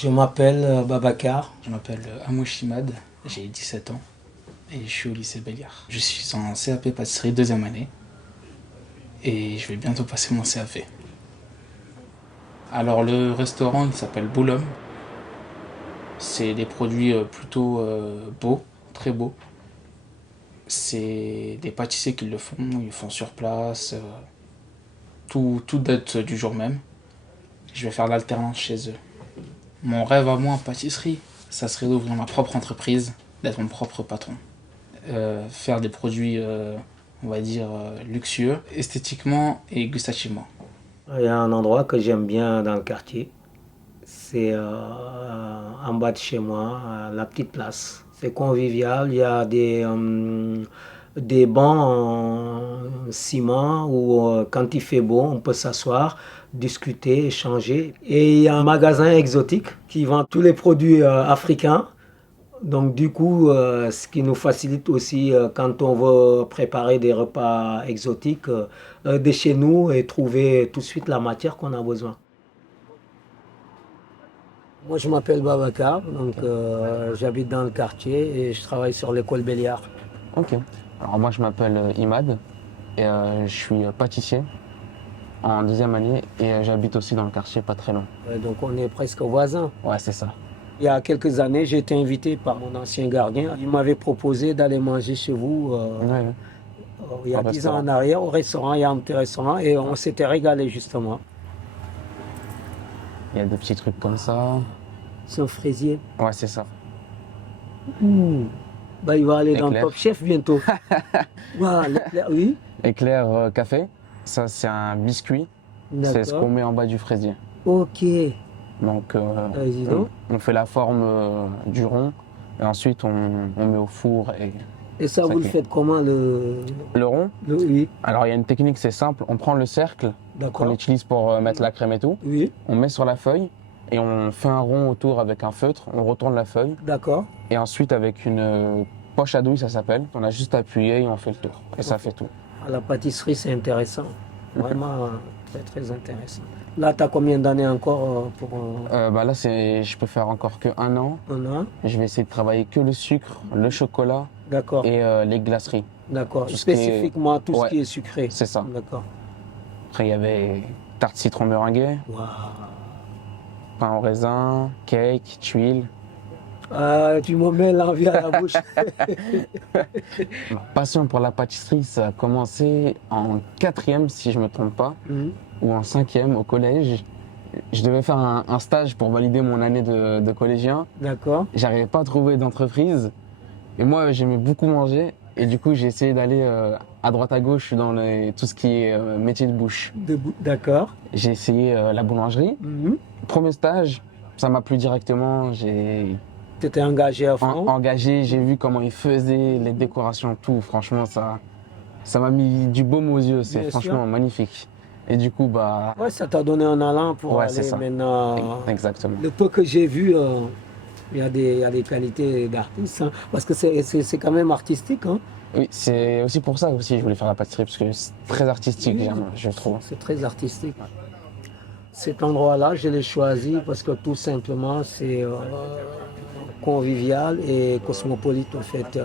Je m'appelle Babacar. Je m'appelle Amouche Imad, j'ai 17 ans et je suis au lycée Béliard. Je suis en CAP pâtisserie deuxième année et je vais bientôt passer mon CAP. Alors le restaurant il s'appelle Boulom. C'est des produits plutôt beaux, très beaux. C'est des pâtissiers qui le font, ils font sur place. Tout date du jour même. Je vais faire l'alternance chez eux. Mon rêve à moi en pâtisserie, ça serait d'ouvrir ma propre entreprise, d'être mon propre patron. Faire des produits, on va dire, luxueux, esthétiquement et gustativement. Il y a un endroit que j'aime bien dans le quartier. C'est en bas de chez moi, à la petite place. C'est convivial. Il y a des bancs en ciment où quand il fait beau, on peut s'asseoir, discuter, échanger. Et il y a un magasin exotique qui vend tous les produits africains. Donc du coup, ce qui nous facilite aussi quand on veut préparer des repas exotiques de chez nous et trouver tout de suite la matière qu'on a besoin. Moi, je m'appelle Babacar, donc j'habite dans le quartier et je travaille sur l'école Béliard. Ok. Alors moi je m'appelle Imad et je suis pâtissier en deuxième année et j'habite aussi dans le quartier pas très loin. Donc on est presque voisins. Ouais, c'est ça. Il y a quelques années, j'ai été invité par mon ancien gardien. Il m'avait proposé d'aller manger chez vous Ouais, ouais. il y a Au 10 ans restaurant. en arrière au restaurant. Il y a un petit restaurant et on s'était régalé justement. Il y a des petits trucs comme ça. C'est un fraisier. Ouais, c'est ça. Bah, il va aller dans Éclair. Top Chef bientôt. Voilà, oui. Éclair café. Ça c'est un biscuit. C'est ce qu'on D'accord. met en bas du fraisier. Ok. Donc Dis donc. on fait la forme du rond et ensuite on met au four et Et ça, ça vous le cuit. faites comment Le rond, Oui, alors il y a une technique, c'est simple. On prend le cercle qu'on d'accord. utilise pour mettre la crème et tout. Oui, On met sur la feuille et on fait un rond autour avec un feutre, on retourne la feuille d'accord. et ensuite avec une poche à douille ça s'appelle, on a juste appuyé et on fait le tour et ça fait tout. À la pâtisserie, c'est intéressant. Vraiment très, très intéressant. Là, tu as combien d'années encore pour Là je peux faire encore que 1 an. un an? Je vais essayer de travailler que le sucre, le chocolat D'accord, et les glaceries. d'accord. tout ce qui est- Spécifiquement tout ce Ouais, qui est sucré. c'est ça. D'accord. Après il y avait tarte citron meringuée, Waouh. pain au raisin, cake, tuiles. Ah, tu me mets l'envie à la bouche. Ma passion pour la pâtisserie ça a commencé en 4e si je me trompe pas. Mhm. Ou en 5e au collège. Je devais faire un stage pour valider mon année de collégien. D'accord. J'arrivais pas à trouver d'entreprise. Et moi, j'aimais beaucoup manger. Et du coup, j'ai essayé d'aller à droite à gauche dans tout ce qui est métier de bouche. D'accord. J'ai essayé la boulangerie. Mhm. Premier stage, ça m'a plu directement. J'ai Tu étais engagé à fond. engagé, j'ai vu comment ils faisaient, les décorations, tout. Franchement, ça m'a mis du baume aux yeux. C'est Bien franchement sûr. magnifique. Et du coup, bah, Ouais, ça t'a donné un allant pour ouais, c'est aller ça. maintenant. Exactement. Le peu que j'ai vu, il y a des qualités d'artiste, hein, parce que c'est quand même artistique. Hein. Oui, c'est aussi pour ça aussi je voulais faire la pâtisserie parce que c'est très artistique, Oui, je trouve. c'est très artistique. Cet endroit-là, je l'ai choisi parce que tout simplement, c'est convivial et cosmopolite en fait.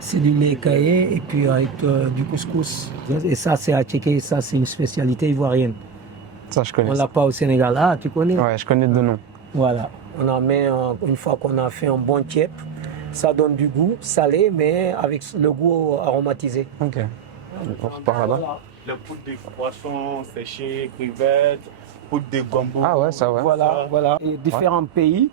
C'est du lait caillé et puis avec du couscous. Et ça, c'est à checker, ça, c'est une spécialité ivoirienne. Ça, je On connais. l'a pas au Sénégal. Ah, tu connais? Ouais, je connais de nom. Voilà. On en met, une fois qu'on a fait un bon tiep, ça donne du goût salé, mais avec le goût aromatisé. Ok. On repart là-bas. Voilà. Le poudre de poisson séché, crevettes, poudre de gombo. Ah ouais, ça ouais. Voilà, voilà. Et différents pays,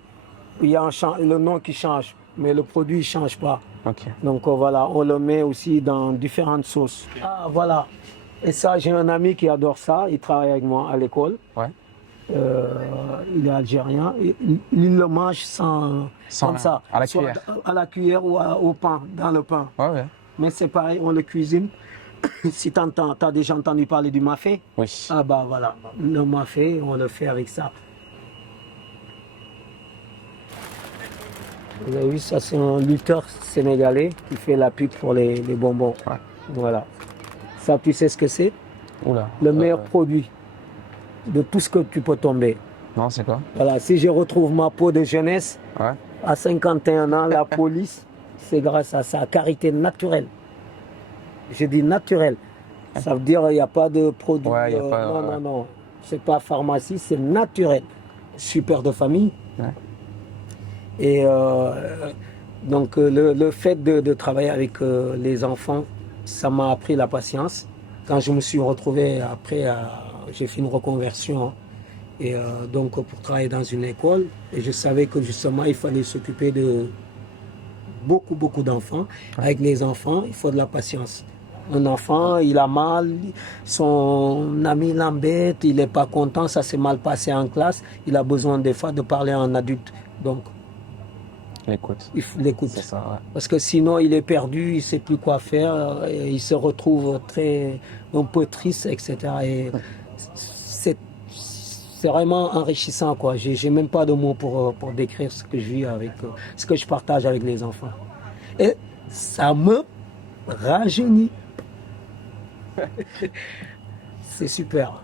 il y a le nom qui change, mais le produit ne change pas. Ok. Donc voilà, on le met aussi dans différentes sauces. Ah voilà. Et ça, j'ai un ami qui adore ça, il travaille avec moi à l'école. Ouais. Il est algérien. Il le mange comme ça. à la soit cuillère. à la cuillère ou au pain, dans le pain. Ouais, ouais. Mais c'est pareil, on le cuisine. Si tu as déjà entendu parler du mafé, Oui. ah bah voilà, le mafé, on le fait avec ça. Vous avez vu, ça c'est un lutteur sénégalais qui fait la pub pour les bonbons. Ouais. Voilà. Ça, tu sais ce que c'est? Oula. Le meilleur produit de tout ce que tu peux tomber. Non, c'est quoi? Voilà, si je retrouve ma peau de jeunesse, Ouais. à 51 ans, la police, c'est grâce à sa carité naturelle. Je dis naturelle. Ça veut dire qu'il n'y a pas de produit. Ouais, y a pas, non, ouais. non, non. C'est pas pharmacie, c'est naturel. Super de famille. Ouais. Et donc, le fait de travailler avec les enfants, ça m'a appris la patience. Quand je me suis retrouvé après, j'ai fait une reconversion. Et donc, pour travailler dans une école, et je savais que justement, il fallait s'occuper de beaucoup, beaucoup d'enfants. Avec les enfants, il faut de la patience. Un enfant, il a mal, son ami l'embête, il n'est pas content, ça s'est mal passé en classe, il a besoin des fois de parler à un adulte. Donc, L'écoute. il faut l'écouter. C'est ça, ouais. Parce que sinon, il est perdu, il ne sait plus quoi faire, et il se retrouve un peu triste, etc. Et c'est vraiment enrichissant, quoi. J'ai même pas de mots pour décrire ce que je vis avec, ce que je partage avec les enfants. Et ça me rajeunit. C'est super.